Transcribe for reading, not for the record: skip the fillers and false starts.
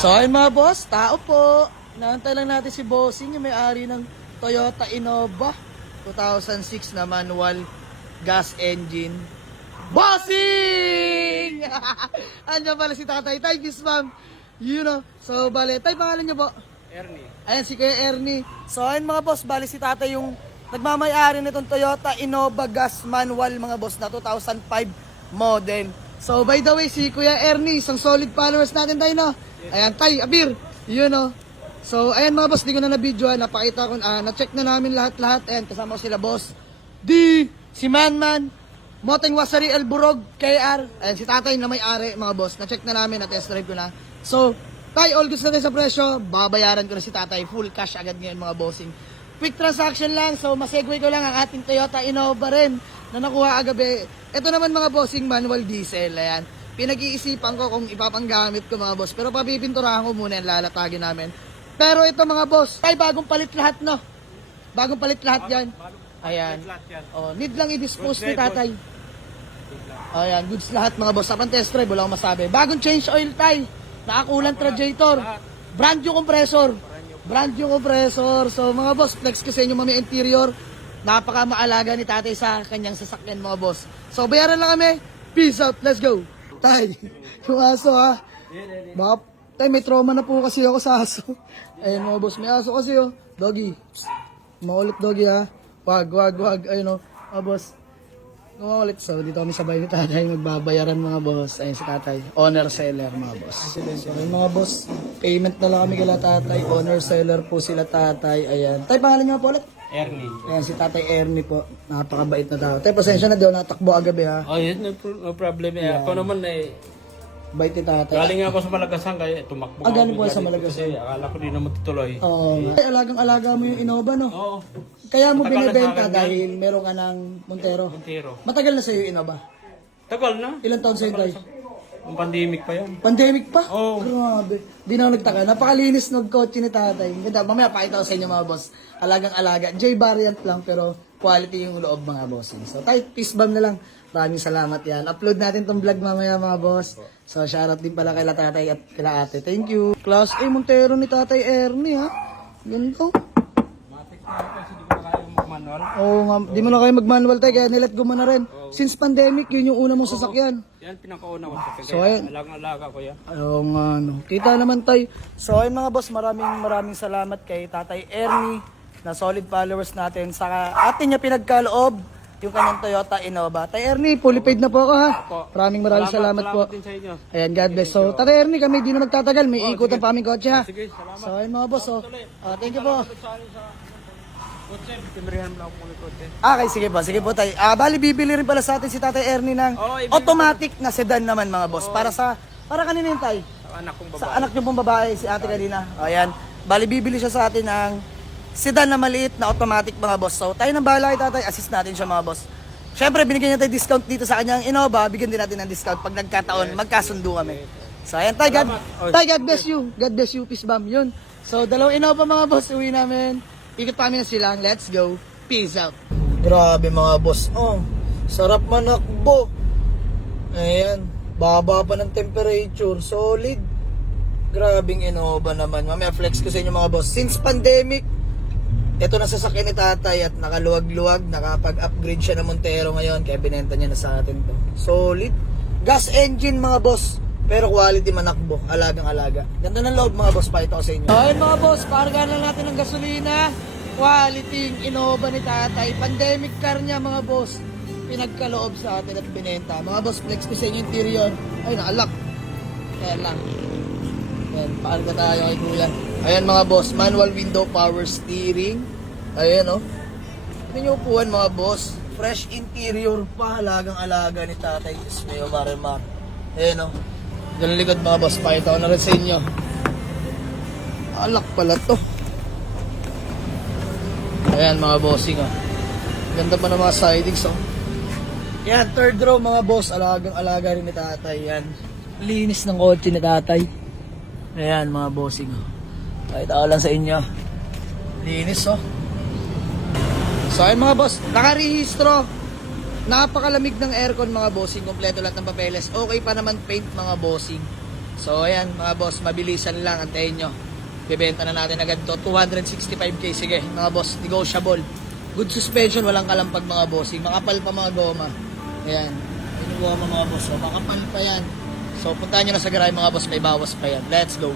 So ayun mga boss, tao po. Naantay lang natin si Bossing, yung may-ari ng Toyota Innova 2006 na manual gas engine. Bossing! Andiyan pala si Tatay. Tay, peace ma'am. You know. So bale, tay, pangalan niyo po? Ernie. Ayan si Kuya Ernie. So ayun mga boss, bali si Tatay yung nagmamay-ari nitong Toyota Innova gas manual mga boss na 2005 model. So by the way, si Kuya Ernie, isang solid followers natin tayo, no? Ayan, tay, abir. You know. So ayan mga boss, di ko na na-videoan, napakita ko, na-check na namin lahat-lahat. Ayan, kasama ko sila boss D, si Manman, Moteng Wasari El Burog, KR. Ayan, si Tatay na may-ari mga boss. Na-check na namin, na-test drive ko na. So, tay, all goods na tayo sa presyo. Babayaran ko na si Tatay. Full cash agad ngayon mga bossing. Quick transaction lang. So, masegue ko lang ang ating Toyota Innova rin na nakuha agabi. Ito naman mga bossing, manual diesel. Ayan. Pinag-iisipan ko kung ipapanggamit ko mga boss. Pero papipinturahan ko muna yan, lalatagin namin. Pero ito mga boss, tay, bagong palit lahat, no? Bagong palit lahat yan. Ayan. Oh, need lang i-dispose ni Tatay. Ayan, goods lahat mga boss. Sa test drive, wala akong masabi. Bagong change oil, tay. Nakakulang radiator. Brand new compressor. Brand new compressor. So mga boss, flex kasi inyo mga interior. Napaka maalaga ni Tatay sa kanyang sasakyan mga boss. So bayaran lang kami. Peace out. Let's go. Tay, yung aso ha. Baka, tay, may trauma na po kasi ako sa aso. Ayun mga boss, may aso kasi oh. Doggy. Maulit doggy ha. Wag. Ayun oh. Mga boss. Ulit. So, dito kami sabay ni Tatay magbabayaran mga boss. Ayun si Tatay. Owner seller mga boss. So, ayun mga boss. Payment na lang kami kila Tatay. Owner seller po sila Tatay. Ayan. Tay, pangalan niyo po ulit? Ernie. Ayan si Tatay Ernie po. Napakabait na tao. Tay, pasensya na daw. Natakbo agabi ha. Oh, yun, no problem. Yeah. Ako naman Bait ni Tatay. galing ako sa Malagasan kaya tumakbo. Galing po sa Malagasan. Kasi akala ko di naman tutuloy. Oo. Ay, alagang-alaga mo yung Innova, no? Oo. Kaya mo Matagal na sa binibenta akin dahil meron ka ng Montero. Montero. Matagal na sa'yo yung Innova. Tagal na. Ilang taon sa'yo tayo? Ang pandemic pa yan. Pandemic pa? Oo. Grabe. Di na ako nagtaka. Napakalinis ng kotse ni Tatay. Ganda. Mamaya pakita ko sa inyo mga boss. Alagang-alaga. J-variant lang pero quality yung loob mga bossing. So tayo, peace bomb na lang. Maraming salamat yan. Upload natin tong vlog mamaya mga boss. So shoutout din pala kay Tatay at kila Ate. Thank you. Class A Montero ni Tatay Ernie ha. Ganito. Matik na ako kasi di ko na kaya mag-manual. Oo nga, di mo na kayo mag-manual tayo, kaya nilet go mo na rin. Since pandemic, yun yung una mong sasakyan. Yan pinakauna ko. So, ayun. Alagang-alaga ko yan. Oo nga, no. Kita naman tayo. So, ayun mga boss, maraming salamat kay Tatay Ernie na solid followers natin. Sa atin niya pinagkaloob yung kanyang Toyota Innova. Tay Ernie, fully paid na po ako ha. Maraming salamat po. Salamat din sa inyo. Ayan, God bless. So, Tatay Ernie, kami di na magtatagal. May ikutan pa aming kotse ha. Sige, salamat. So, ayun mga boss. Oh. Thank you po. Kotse, timerihan mo lang ako muna kotse. Okay, sige po tayo. Bali, bibili rin pala sa atin si Tatay Ernie ng automatic na sedan naman mga boss. Para kanina yun tayo. Sa anak kong Sa babae. anak niyo pong babae, si ate kanina. Ayan. Bali, bibili siya sa atin ng sedan na maliit na automatic mga boss. So, tayo nang bahala kay Tatay. Assist natin siya mga boss. Siyempre, binigyan niya tayo discount dito sa kanyang Innova. Bigyan din natin ng discount pag nagkataon, magkasundo kami. So, ayan. Tay, God bless you. God bless you. Peace bomb. Yun. So, dalawang Innova mga boss. Uwi namin. Ikot pa kami na silang. Let's go. Peace out. Grabe mga boss. Oh, sarap manakbo. Ayan. Baba pa ng temperature. Solid. Grabing Innova naman. Mamaya flex ko sa inyo mga boss. Since pandemic, ito na sasakyan ni Tatay at nakaluwag-luwag. Nakapag-upgrade siya ng Montero ngayon. Kaya binenta niya na sa atin to. Solid. Gas engine mga boss. Pero quality manakbo. Alagang-alaga. Ganda ng loob mga boss. Pakita ko sa inyo. Ayun mga boss. Pargaan lang natin ng gasolina. Quality Innova ni Tatay. Pandemic car niya mga boss. Pinagkaloob sa atin at binenta. Mga boss, flex ko sa inyo interior. Ay, nakalock. Kaya lang. Ayan, paarga tayo kay Kuya. Ayan mga boss, manual window power steering. Ayan oh. Ito yung upuan mga boss. Fresh interior pa. Halagang-alaga ni Tatay. Ismayo Marimar. Ayan oh. Ganun likod mga boss. Pakita ko na rin sa inyo. Alak pala to. Ayan mga bossing oh. Ganda pa ng mga sidings oh. Yan, third row mga boss. Alagang-alaga rin ni Tatay. Yan. Linis ng kotse ni Tatay. Ayan mga bossing oh. Pakita ko lang sa inyo. Linis oh. So ayun mga boss, nakarehistro. Napakalamig ng aircon mga bossing. Kompleto lahat ng papeles. Okay pa naman paint mga bossing. So, ayan, mga boss, mabilisan lang. Antayin nyo. Bibenta na natin agad to. 265k. Sige, mga boss, negotiable. Good suspension, walang kalampag, mga bossing. Makapal pa mga goma. Ayan. Yung goma, mga boss. So, makapal pa yan. So, puntahan nyo na sa garahe, mga boss. May bawas pa yan. Let's go.